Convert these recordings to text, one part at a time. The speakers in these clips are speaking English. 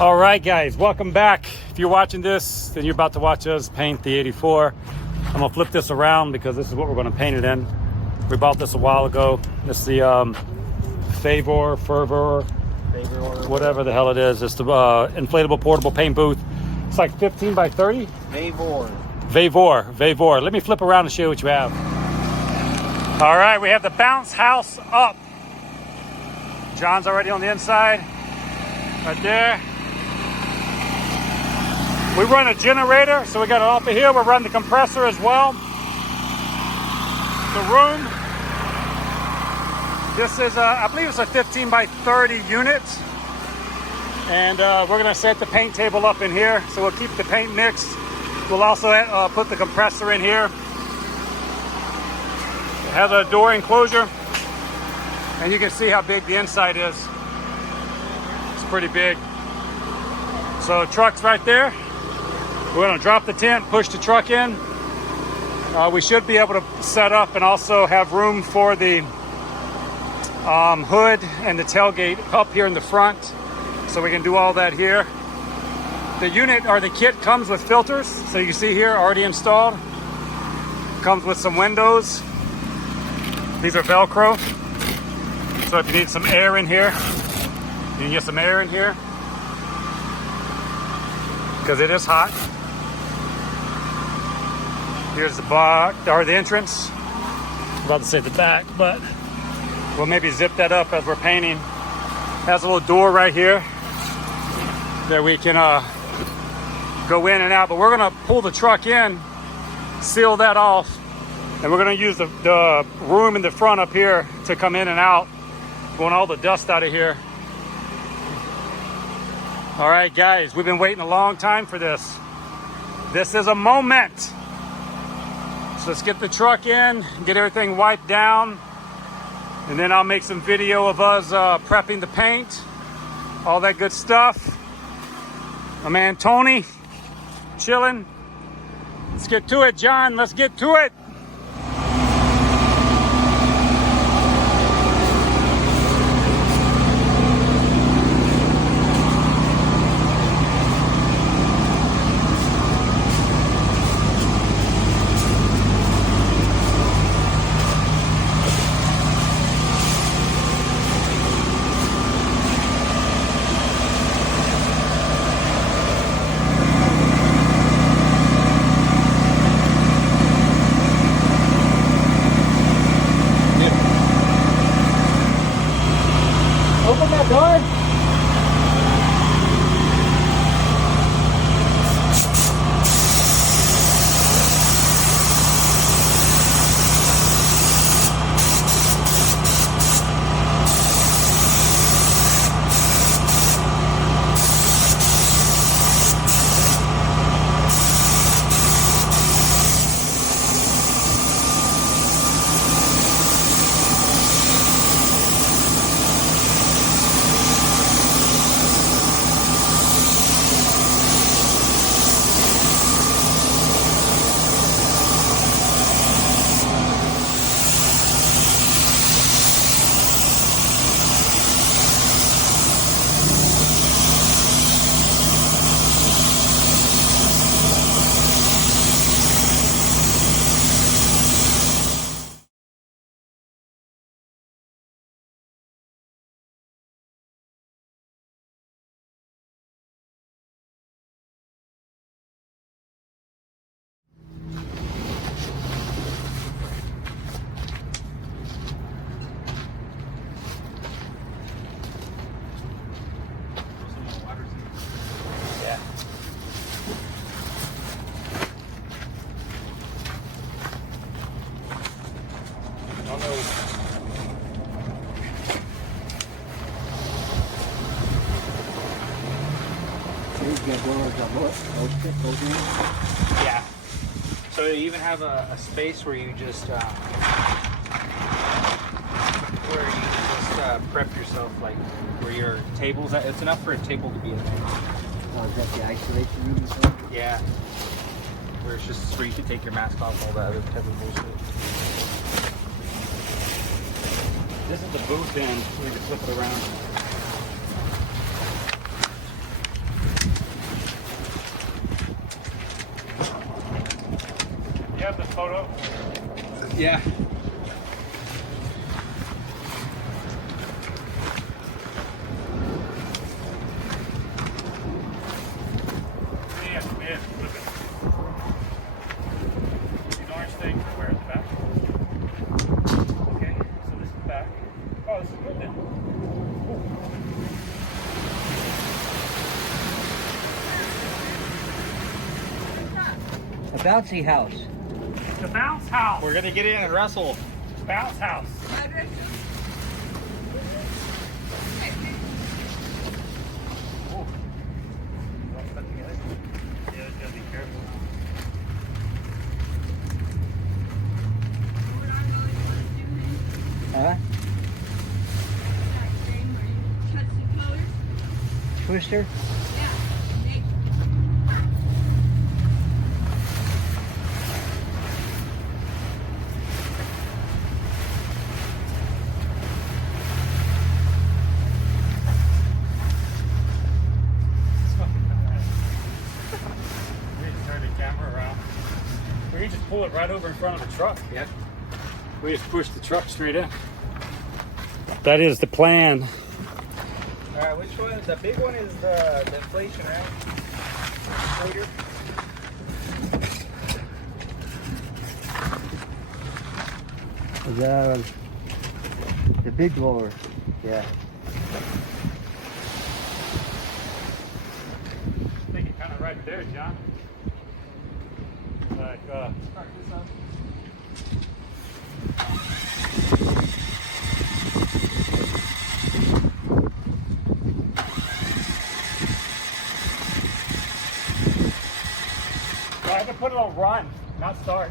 All right, guys, welcome back. If you're watching this, then you're about to watch us paint the 84. I'm gonna flip this around because this is what we're gonna paint it in. We bought this a while ago. This is the Vevor, whatever the hell it is. It's the inflatable portable paint booth. It's like 15 by 30. Vevor. Let me flip around and show you what you have. All right, we have the bounce house up. John's already on the inside, right there. We run a generator, so we got it off of here. We'll run the compressor as well. The room. This is, I believe it's a 15 by 30 unit. And we're gonna set the paint table up in here, so we'll keep the paint mixed. We'll also put the compressor in here. It has a door enclosure, and you can see how big the inside is. It's pretty big. So truck's right there. We're gonna drop the tent, push the truck in. We should be able to set up and also have room for the hood and the tailgate up here in the front. So we can do all that here. The unit or the kit comes with filters. So you can see here, already installed. Comes with some windows. These are Velcro. So if you need some air in here, you can get some air in here. Because it is hot. Here's the back, or the entrance. I'm about to say the back, but we'll maybe zip that up as we're painting. Has a little door right here that we can go in and out, but we're gonna pull the truck in, seal that off, and we're gonna use the room in the front up here to come in and out, going all the dust out of here. All right, guys, we've been waiting a long time for this. This is a moment. So let's get the truck in, get everything wiped down, and then I'll make some video of us prepping the paint, all that good stuff. My man Tony, chilling. Let's get to it, John. Let's get to it. Open that door. Yeah. So you even have a space where you just prep yourself, like where your tables. It's enough for a table to be in there. Oh, is that the isolation room? Yeah. Where it's just where you can take your mask off, all that other type of bullshit. This is the booth end. We can flip it around. Yeah. Yeah, flip it. See the orange thing? Where at the back? Okay, so this is the back. Oh, this is good then. A bouncy house. The bounce house. We're gonna get in and wrestle. Bounce house. Oh. All stuck together. Yeah, just gotta be careful. Huh? Twister? We just turn the camera around. We can just pull it right over in front of the truck. Yep. We just push the truck straight in. That is the plan. All right, which one? The big one is the inflation, right? Later. The big blower. Yeah. I think it kind of right there, John. Like, start this up. I have to put it on run, not start.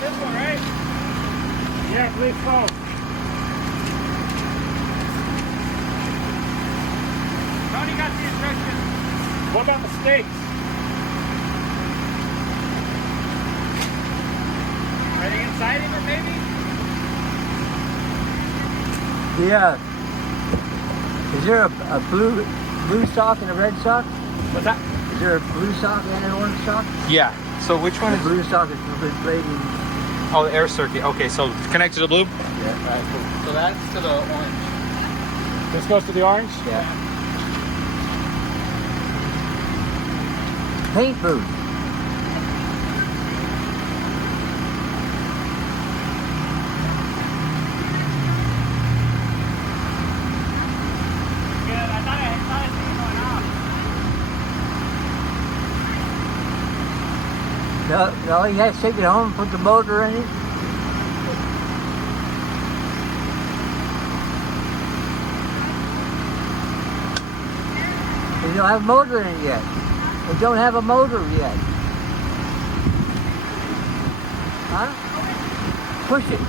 This one, right? Yeah, I believe so. Tony got the instructions. What about the stakes? Are they inside of it, maybe? Yeah. Is there a blue sock and a red sock? What's that? Is there a blue sock and an orange sock? Yeah. So which one The is? blue sock is inflating. Oh, the air circuit. Okay, so connect to the blue. Yeah. All right, cool. So that's to the orange. This goes to the orange? Yeah. Paint booth. Good. I thought I seen one off. No, you have to take it home and put the motor in it. You don't have a motor in it yet. We don't have a motor yet. Huh? Push it.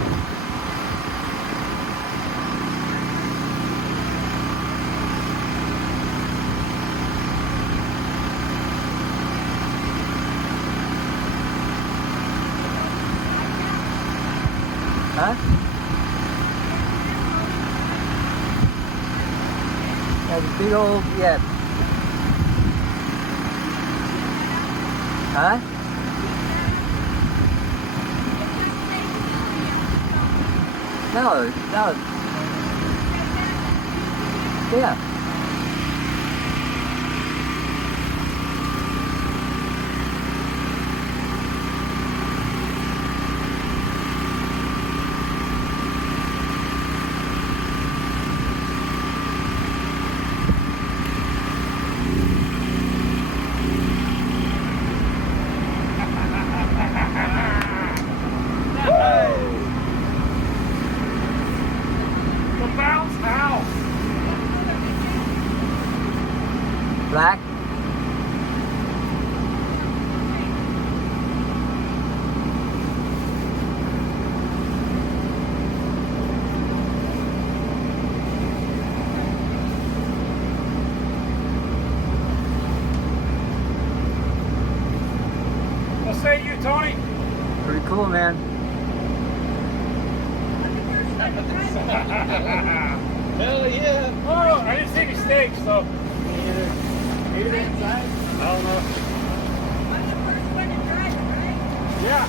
Huh? That's a big old, yeah. Huh? No. Yeah. man. Hell yeah. Oh, I didn't see any steaks, so. Maybe they're inside. I don't know. I'm the first one to drive it, right? Yeah.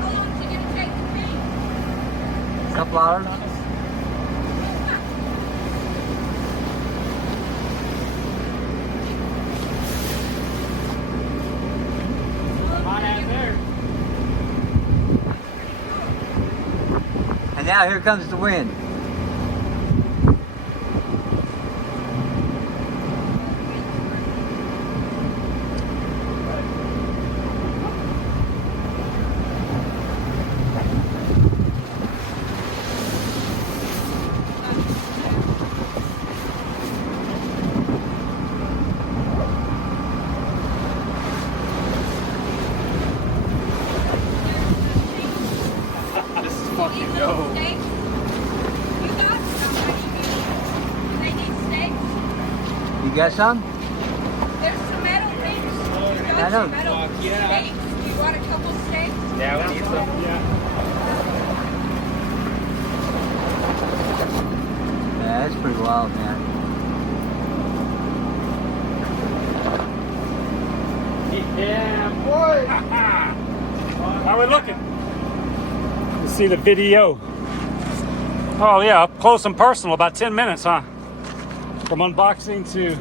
How long is it gonna take to paint? Couple hours. Hot ass there. And now here comes the wind. This is You fucking need little dope. steaks? You got somebody do they need steaks? You got some? There's some metal things. You I got know. some metal Fuck yeah. steaks? You want a couple steaks? Yeah, we need some. Yeah, that's pretty wild, man. Yeah, boy. How we looking? Let's see the video. Oh yeah, up close and personal, about 10 minutes, huh? From unboxing to